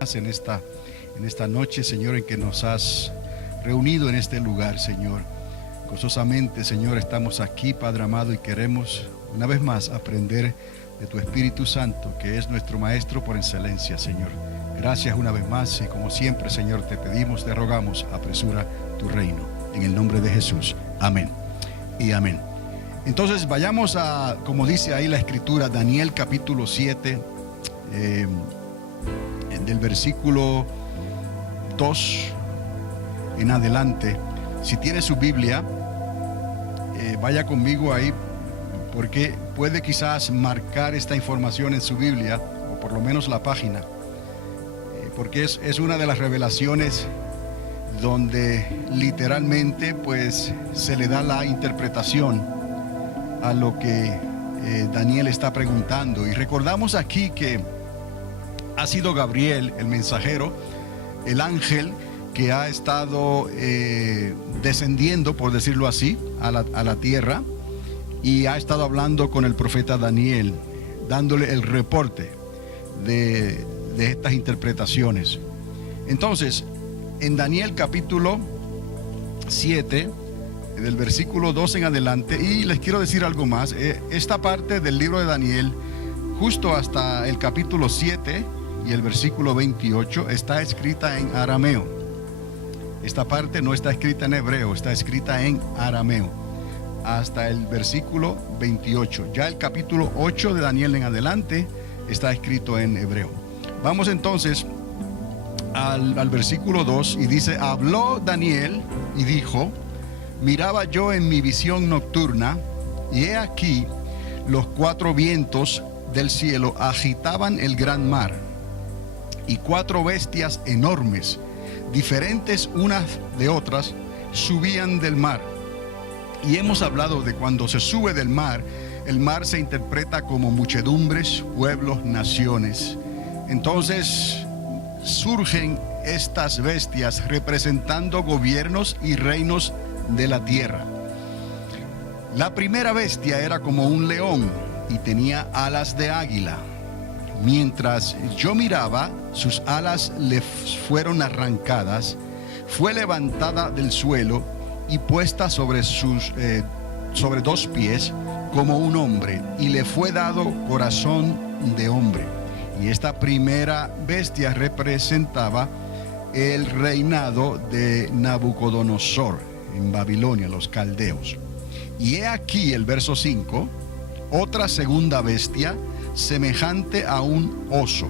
en esta noche, Señor, en que nos has reunido en este lugar, Señor. Gozosamente, Señor, estamos aquí, Padre amado, y queremos una vez más aprender de tu Espíritu Santo, que es nuestro Maestro por excelencia, Señor. Gracias una vez más y como siempre, Señor, te pedimos, te rogamos, apresura tu reino. En el nombre de Jesús. Amén y amén. Entonces vayamos a, como dice ahí la Escritura, Daniel capítulo 7, del versículo 2 en adelante. Si tiene su Biblia, vaya conmigo ahí, porque puede quizás marcar esta información en su Biblia, o por lo menos la página, porque es una de las revelaciones donde literalmente pues se le da la interpretación a lo que Daniel está preguntando. Y recordamos aquí que ha sido Gabriel, el mensajero, el ángel que ha estado descendiendo, por decirlo así, a la tierra, y ha estado hablando con el profeta Daniel, dándole el reporte de estas interpretaciones. Entonces, en Daniel capítulo 7, del versículo 2 en adelante, y les quiero decir algo más, esta parte del libro de Daniel, justo hasta el capítulo 7 y el versículo 28, está escrita en arameo. Esta parte no está escrita en hebreo, está escrita en arameo, hasta el versículo 28. Ya el capítulo 8 de Daniel en adelante está escrito en hebreo. Vamos entonces al versículo 2 y dice: habló Daniel y dijo: miraba yo en mi visión nocturna, y he aquí los cuatro vientos del cielo agitaban el gran mar, y cuatro bestias enormes, diferentes unas de otras, subían del mar. Y hemos hablado de cuando se sube del mar, el mar se interpreta como muchedumbres, pueblos, naciones. Entonces surgen estas bestias representando gobiernos y reinos de la tierra. La primera bestia era como un león y tenía alas de águila. Mientras yo miraba, sus alas le fueron arrancadas, fue levantada del suelo y puesta sobre dos pies como un hombre, y le fue dado corazón de hombre. Y esta primera bestia representaba el reinado de Nabucodonosor en Babilonia, los caldeos. Y he aquí el verso 5, otra segunda bestia, semejante a un oso,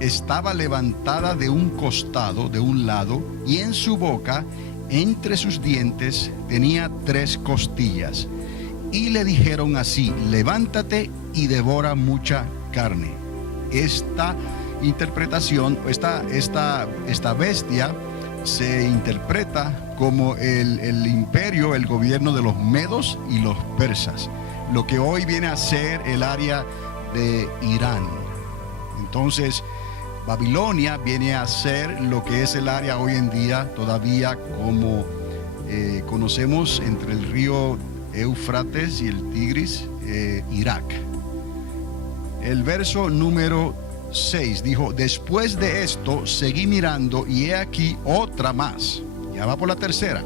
estaba levantada de un costado, de un lado, y en su boca, entre sus dientes, tenía 3 costillas. Y le dijeron así: levántate y devora mucha carne. Esta interpretación, esta bestia se interpreta como el imperio, el gobierno de los medos y los persas, lo que hoy viene a ser el área de Irán. Entonces Babilonia viene a ser lo que es el área hoy en día todavía como conocemos entre el río Éufrates y el Tigris, Irak. El verso número 6 dijo: después de esto seguí mirando, y he aquí otra más, ya va por la tercera,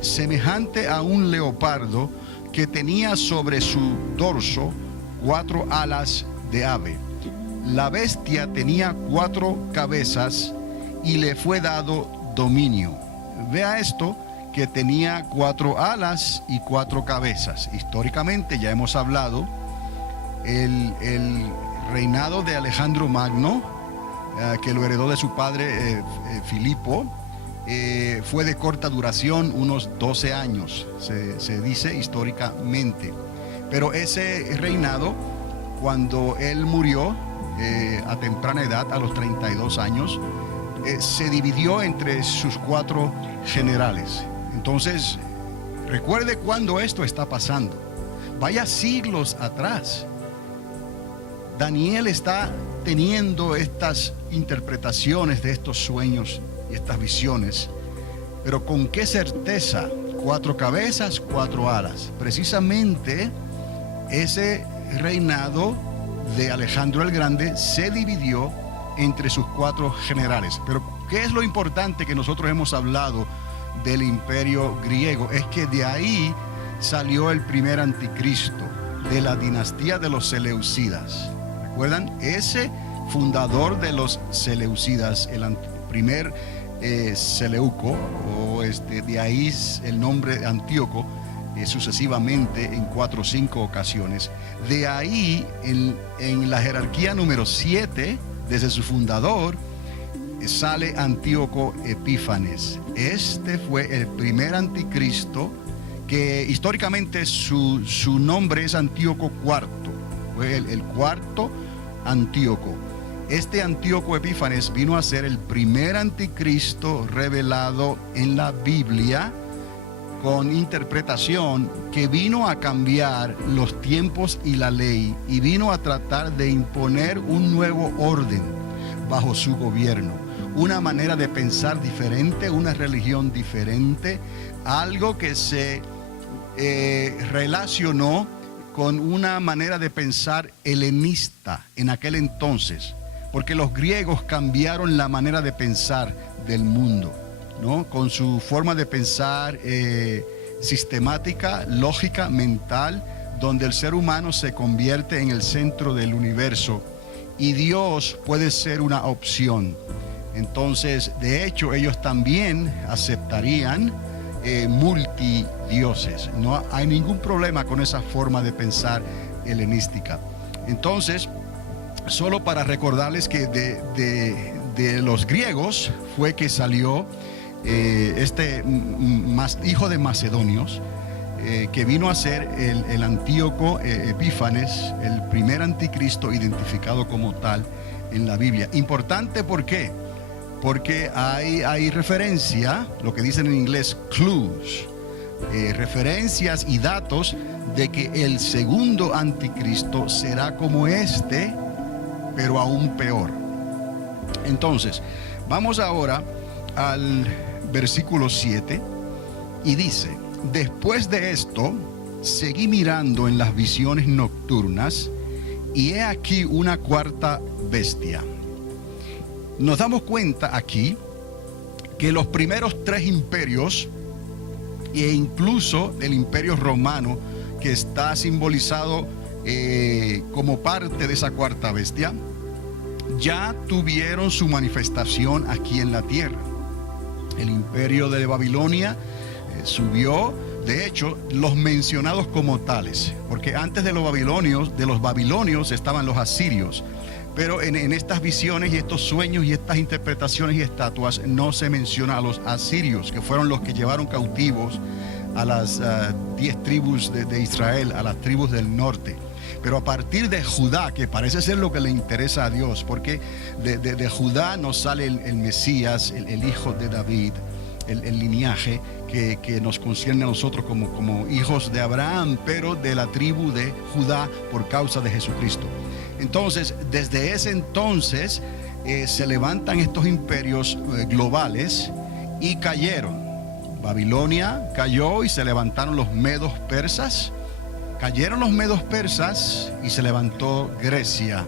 semejante a un leopardo, que tenía sobre su dorso 4 alas de ave. La bestia tenía 4 cabezas y le fue dado dominio. Vea esto, que tenía 4 alas y 4 cabezas. Históricamente ya hemos hablado el reinado de Alejandro Magno, que lo heredó de su padre Filipo, fue de corta duración, unos 12 años, se dice históricamente. Pero ese reinado, cuando él murió a temprana edad, a los 32 años, se dividió entre sus 4 generales. Entonces, recuerde cuando esto está pasando. Vaya siglos atrás. Daniel está teniendo estas interpretaciones de estos sueños y estas visiones, pero ¿con qué certeza? 4 cabezas, 4 alas. Precisamente ese reinado de Alejandro el Grande se dividió entre sus 4 generales. Pero ¿qué es lo importante que nosotros hemos hablado del imperio griego? Es que de ahí salió el primer anticristo, de la dinastía de los Seleucidas. ¿Recuerdan? Ese fundador de los Seleucidas, el primer Seleuco, o de ahí el nombre Antíoco, sucesivamente en 4 o 5 ocasiones. De ahí, en la jerarquía número 7, desde su fundador, sale Antíoco Epífanes. Este fue el primer anticristo, que históricamente su nombre es Antíoco IV. Fue el cuarto Antíoco. Este Antíoco Epífanes vino a ser el primer anticristo revelado en la Biblia, con interpretación, que vino a cambiar los tiempos y la ley, y vino a tratar de imponer un nuevo orden bajo su gobierno, una manera de pensar diferente, una religión diferente, algo que se relacionó con una manera de pensar helenista en aquel entonces, porque los griegos cambiaron la manera de pensar del mundo, ¿no? Con su forma de pensar sistemática, lógica, mental, donde el ser humano se convierte en el centro del universo y Dios puede ser una opción. Entonces, de hecho, ellos también aceptarían multidioses. No hay ningún problema con esa forma de pensar helenística. Entonces, solo para recordarles que de los griegos fue que salió hijo de macedonios, que vino a ser el Antíoco Epífanes, el primer anticristo identificado como tal en la Biblia. Importante, ¿por qué? Porque hay referencia, lo que dicen en inglés, clues, referencias y datos de que el segundo anticristo será como este, pero aún peor. Entonces, vamos ahora al versículo 7 y dice: después de esto, seguí mirando en las visiones nocturnas, y he aquí una cuarta bestia. Nos damos cuenta aquí que los primeros 3 imperios, e incluso el imperio romano, que está simbolizado como parte de esa cuarta bestia, ya tuvieron su manifestación aquí en la tierra. El imperio de Babilonia subió, de hecho, los mencionados como tales, porque antes de los babilonios estaban los asirios. Pero en estas visiones y estos sueños y estas interpretaciones y estatuas no se menciona a los asirios, que fueron los que llevaron cautivos a las 10 tribus de Israel, a las tribus del norte. Pero a partir de Judá, que parece ser lo que le interesa a Dios, porque de Judá nos sale el Mesías, el hijo de David, el linaje que nos concierne a nosotros como hijos de Abraham, pero de la tribu de Judá por causa de Jesucristo. Entonces, desde ese entonces se levantan estos imperios globales y cayeron. Babilonia cayó y se levantaron los medos persas. Cayeron los medos persas y se levantó Grecia.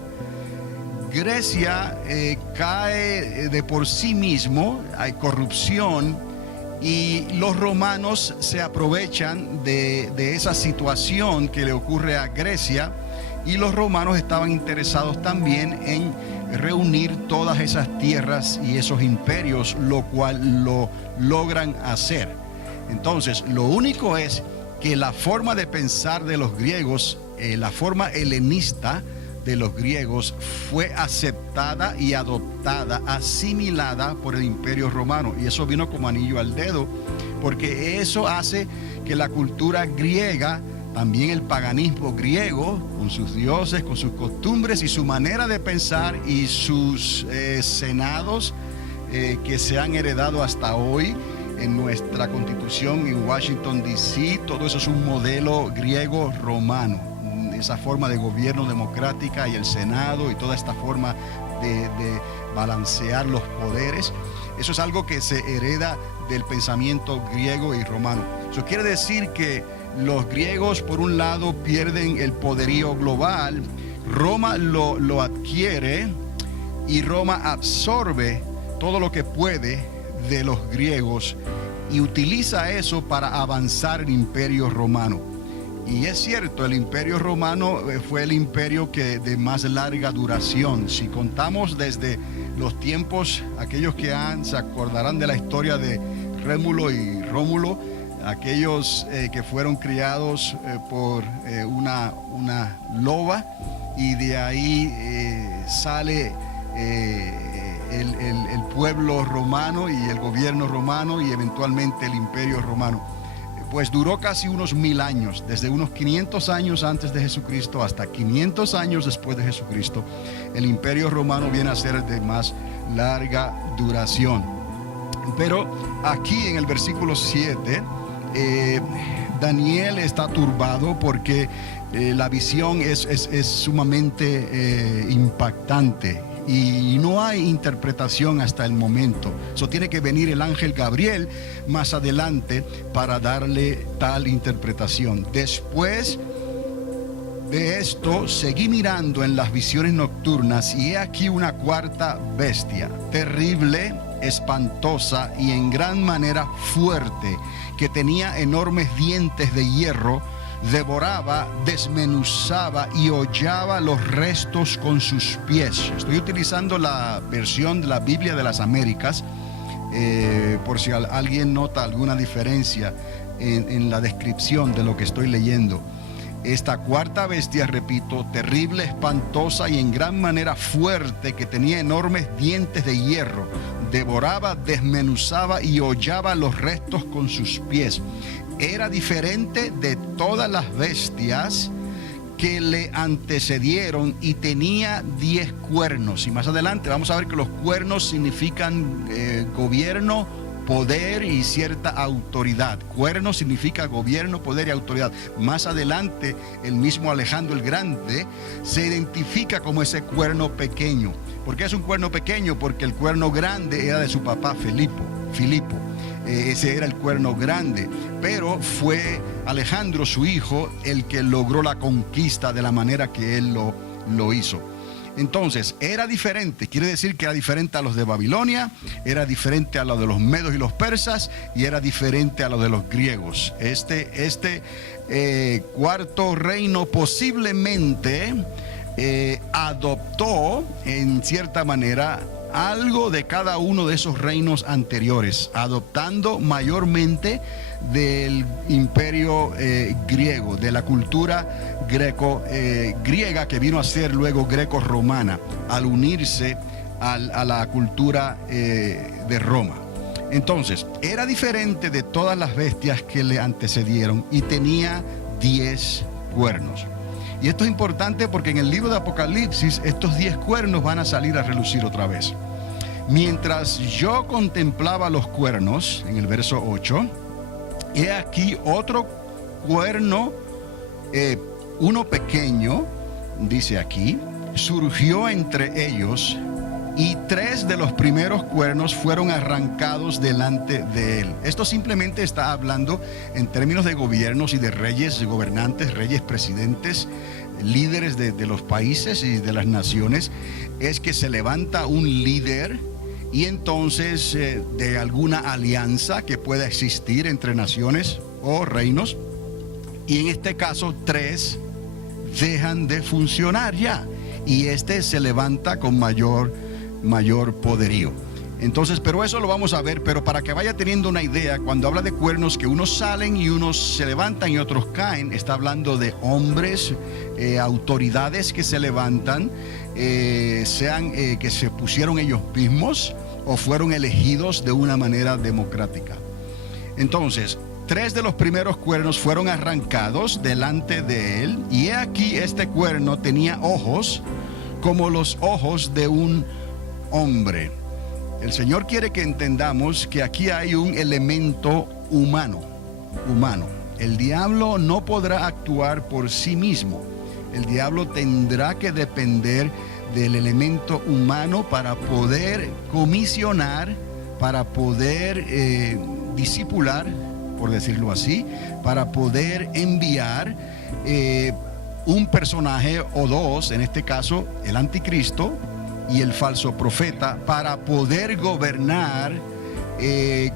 Grecia cae de por sí mismo, hay corrupción, y los romanos se aprovechan de esa situación que le ocurre a Grecia. Y los romanos estaban interesados también en reunir todas esas tierras y esos imperios, lo cual lo logran hacer. Entonces, lo único es que la forma de pensar de los griegos, la forma helenista de los griegos, fue aceptada y adoptada, asimilada por el imperio romano. Y eso vino como anillo al dedo, porque eso hace que la cultura griega, también el paganismo griego, con sus dioses, con sus costumbres y su manera de pensar y sus senados que se han heredado hasta hoy en nuestra constitución en Washington, D.C., todo eso es un modelo griego romano. Esa forma de gobierno democrática y el Senado y toda esta forma de balancear los poderes, eso es algo que se hereda del pensamiento griego y romano. Eso quiere decir que los griegos, por un lado, pierden el poderío global. Roma lo adquiere y Roma absorbe todo lo que puede de los griegos y utiliza eso para avanzar el imperio romano. Y es cierto, el imperio romano fue el imperio de más larga duración. Si contamos desde los tiempos, aquellos que se acordarán de la historia de Rémulo y Rómulo, aquellos que fueron criados por una loba, y de ahí sale el pueblo romano y el gobierno romano y eventualmente el imperio romano. Pues duró casi unos 1000 años, desde unos 500 años antes de Jesucristo hasta 500 años después de Jesucristo. El imperio romano viene a ser de más larga duración. Pero aquí en el versículo 7, Daniel está turbado porque la visión es sumamente impactante. Y no hay interpretación hasta el momento. Eso tiene que venir el ángel Gabriel más adelante para darle tal interpretación. Después de esto, seguí mirando en las visiones nocturnas y he aquí una cuarta bestia, terrible, espantosa y en gran manera fuerte, que tenía enormes dientes de hierro. Devoraba, desmenuzaba y hollaba los restos con sus pies. Estoy utilizando la versión de la Biblia de las Américas, por si alguien nota alguna diferencia en la descripción de lo que estoy leyendo. Esta cuarta bestia, repito, terrible, espantosa y en gran manera fuerte, que tenía enormes dientes de hierro, devoraba, desmenuzaba y hollaba los restos con sus pies. Era diferente de todas las bestias que le antecedieron y tenía 10 cuernos. Y más adelante vamos a ver que los cuernos significan gobierno, poder y cierta autoridad. Cuerno significa gobierno, poder y autoridad. Más adelante el mismo Alejandro el Grande se identifica como ese cuerno pequeño. ¿Por qué es un cuerno pequeño? Porque el cuerno grande era de su papá Filipo. Ese era el cuerno grande, pero fue Alejandro, su hijo, el que logró la conquista de la manera que él lo hizo. Entonces, era diferente, quiere decir que era diferente a los de Babilonia, era diferente a los de los medos y los persas, y era diferente a los de los griegos. Este cuarto reino posiblemente adoptó en cierta manera algo de cada uno de esos reinos anteriores, adoptando mayormente del imperio griego, de la cultura griega que vino a ser luego greco-romana, al unirse a la cultura de Roma. Entonces, era diferente de todas las bestias que le antecedieron y tenía 10 cuernos. Y esto es importante porque en el libro de Apocalipsis estos 10 cuernos van a salir a relucir otra vez. Mientras yo contemplaba los cuernos, en el verso 8, he aquí otro cuerno, uno pequeño, dice aquí, surgió entre ellos, y 3 de los primeros cuernos fueron arrancados delante de él. Esto simplemente está hablando en términos de gobiernos y de reyes, gobernantes, reyes, presidentes, líderes de los países y de las naciones. Es que se levanta un líder y entonces de alguna alianza que pueda existir entre naciones o reinos, y en este caso 3 dejan de funcionar ya y se levanta con mayor poderío. Entonces, pero eso lo vamos a ver, pero para que vaya teniendo una idea, cuando habla de cuernos, que unos salen y unos se levantan y otros caen, está hablando de hombres, autoridades que se levantan, sean que se pusieron ellos mismos o fueron elegidos de una manera democrática. Entonces, 3 de los primeros cuernos fueron arrancados delante de él, y he aquí este cuerno tenía ojos como los ojos de un hombre. El Señor quiere que entendamos que aquí hay un elemento humano. El diablo no podrá actuar por sí mismo. El diablo tendrá que depender del elemento humano para poder comisionar, para poder discipular, por decirlo así, para poder enviar un personaje o dos, en este caso el anticristo, y el falso profeta para poder gobernar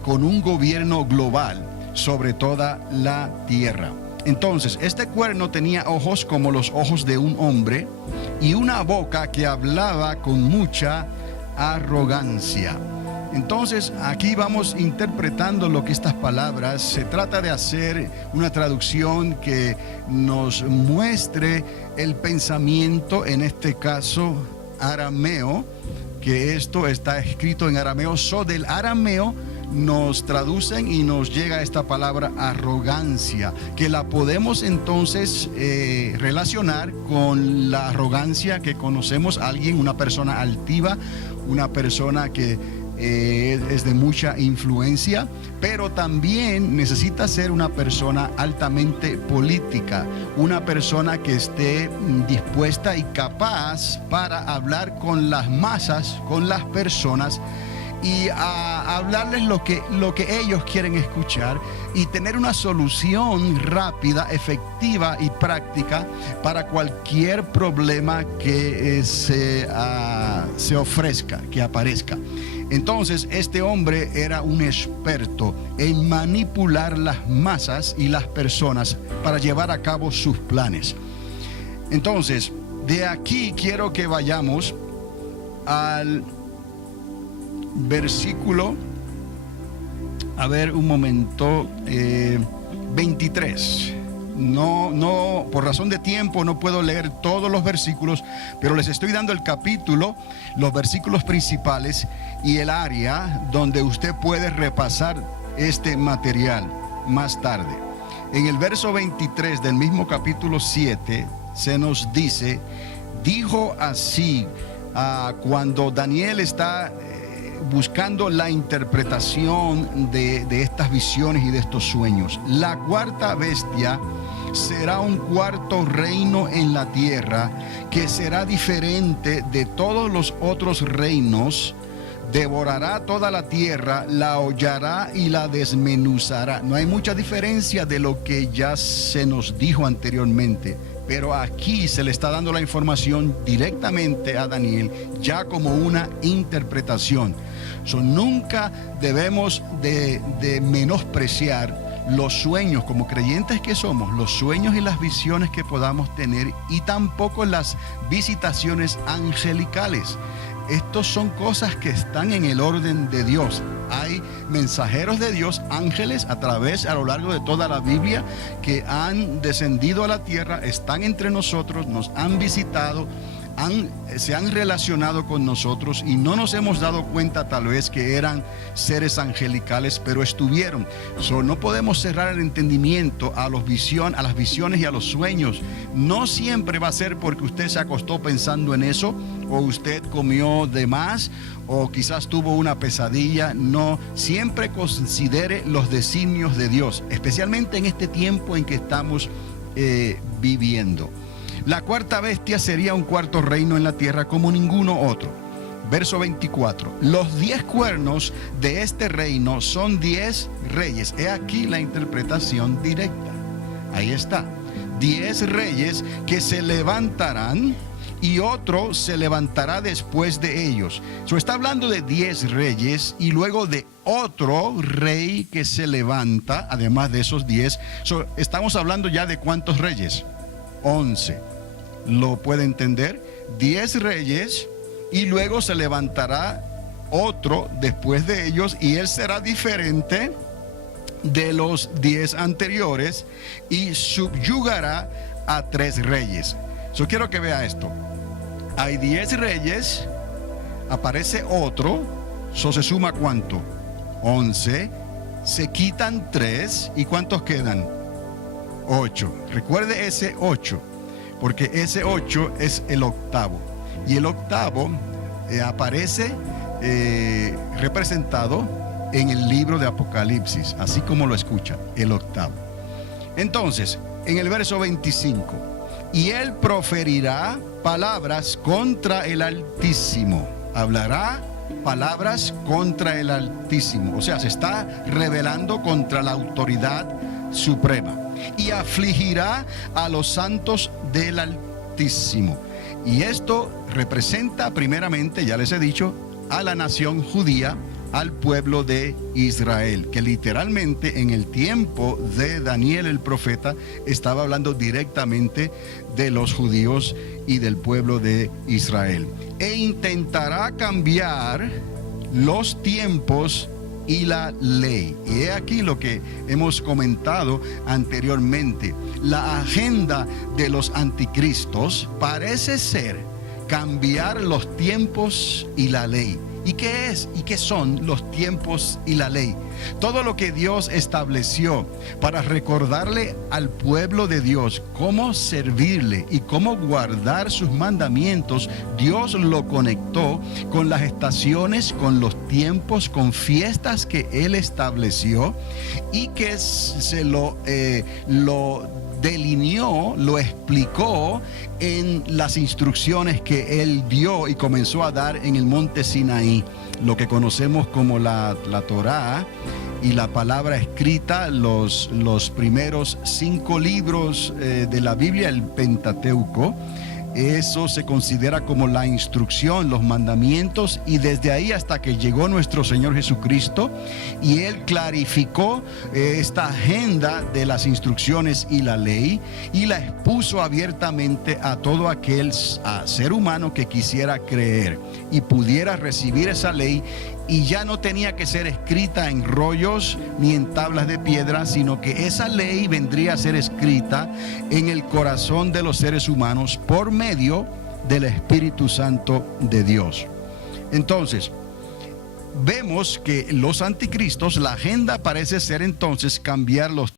con un gobierno global sobre toda la tierra. Entonces, este cuerno tenía ojos como los ojos de un hombre y una boca que hablaba con mucha arrogancia. Entonces, aquí vamos interpretando lo que estas palabras, se trata de hacer una traducción que nos muestre el pensamiento, en este caso arameo, que esto está escrito en arameo. Del arameo nos traducen y nos llega esta palabra arrogancia, que la podemos entonces relacionar con la arrogancia que conocemos a alguien, una persona altiva, una persona que es de mucha influencia, pero también necesita ser una persona altamente política, una persona que esté dispuesta y capaz para hablar con las masas, con las personas, y a hablarles lo que ellos quieren escuchar y tener una solución rápida, efectiva y práctica para cualquier problema que se ofrezca, que aparezca. Entonces, este hombre era un experto en manipular las masas y las personas para llevar a cabo sus planes. Entonces, de aquí quiero que vayamos al versículo, a ver un momento, 23. No, por razón de tiempo no puedo leer todos los versículos, pero les estoy dando el capítulo, los versículos principales y el área donde usted puede repasar este material más tarde. En el verso 23 del mismo capítulo 7 se nos dice, dijo así, cuando Daniel está buscando la interpretación de estas visiones y de estos sueños: la cuarta bestia será un cuarto reino en la tierra que será diferente de todos los otros reinos, devorará toda la tierra, la hollará y la desmenuzará. No hay mucha diferencia de lo que ya se nos dijo anteriormente, pero aquí se le está dando la información directamente a Daniel, ya como una interpretación. Nunca debemos de menospreciar los sueños, como creyentes que somos, los sueños y las visiones que podamos tener, y tampoco las visitaciones angelicales. Estos son cosas que están en el orden de Dios. Hay mensajeros de Dios, ángeles, a lo largo de toda la Biblia, que han descendido a la tierra, están entre nosotros, nos han visitado, se han relacionado con nosotros y no nos hemos dado cuenta tal vez que eran seres angelicales, pero estuvieron. No podemos cerrar el entendimiento a las visiones y a los sueños. No siempre va a ser porque usted se acostó pensando en eso, o usted comió de más, o quizás tuvo una pesadilla. No, siempre considere los designios de Dios, especialmente en este tiempo en que estamos viviendo. La cuarta bestia sería un cuarto reino en la tierra como ninguno otro. Verso 24. Los 10 cuernos de este reino son 10 reyes. He aquí la interpretación directa. Ahí está. 10 reyes que se levantarán y otro se levantará después de ellos. Está hablando de 10 reyes y luego de otro rey que se levanta, además de esos 10. Estamos hablando ya de ¿cuántos reyes? 11. ¿Lo puede entender? 10 reyes y luego se levantará otro después de ellos, y él será diferente de los 10 anteriores y subyugará a 3 reyes. Quiero que vea esto. Hay 10 reyes, aparece otro, se suma ¿cuánto? 11, se quitan 3 y ¿cuántos quedan? 8. Recuerde ese 8. Porque ese 8 es el octavo. Y el octavo aparece representado en el libro de Apocalipsis, así como lo escucha, el octavo. Entonces, en el verso 25, y él proferirá palabras contra el Altísimo. Hablará palabras contra el Altísimo. O sea, se está rebelando contra la autoridad suprema. Y afligirá a los santos del Altísimo. Y esto representa primeramente, ya les he dicho, a la nación judía, al pueblo de Israel, que literalmente en el tiempo de Daniel el profeta estaba hablando directamente de los judíos y del pueblo de Israel. E intentará cambiar los tiempos y la ley. Y he aquí lo que hemos comentado anteriormente. La agenda de los anticristos parece ser cambiar los tiempos y la ley. ¿Y qué es? ¿Y qué son los tiempos y la ley? Todo lo que Dios estableció para recordarle al pueblo de Dios cómo servirle y cómo guardar sus mandamientos, Dios lo conectó con las estaciones, con los tiempos, con fiestas que Él estableció y que se lo delineó, lo explicó en las instrucciones que Él dio y comenzó a dar en el monte Sinaí, lo que conocemos como la Torá y la palabra escrita, los primeros 5 libros de la Biblia, el Pentateuco. Eso se considera como la instrucción, los mandamientos, y desde ahí hasta que llegó nuestro Señor Jesucristo y Él clarificó esta agenda de las instrucciones y la ley y la expuso abiertamente a todo aquel ser humano que quisiera creer y pudiera recibir esa ley. Y ya no tenía que ser escrita en rollos ni en tablas de piedra, sino que esa ley vendría a ser escrita en el corazón de los seres humanos por medio del Espíritu Santo de Dios. Entonces, vemos que los anticristos, la agenda parece ser entonces cambiar los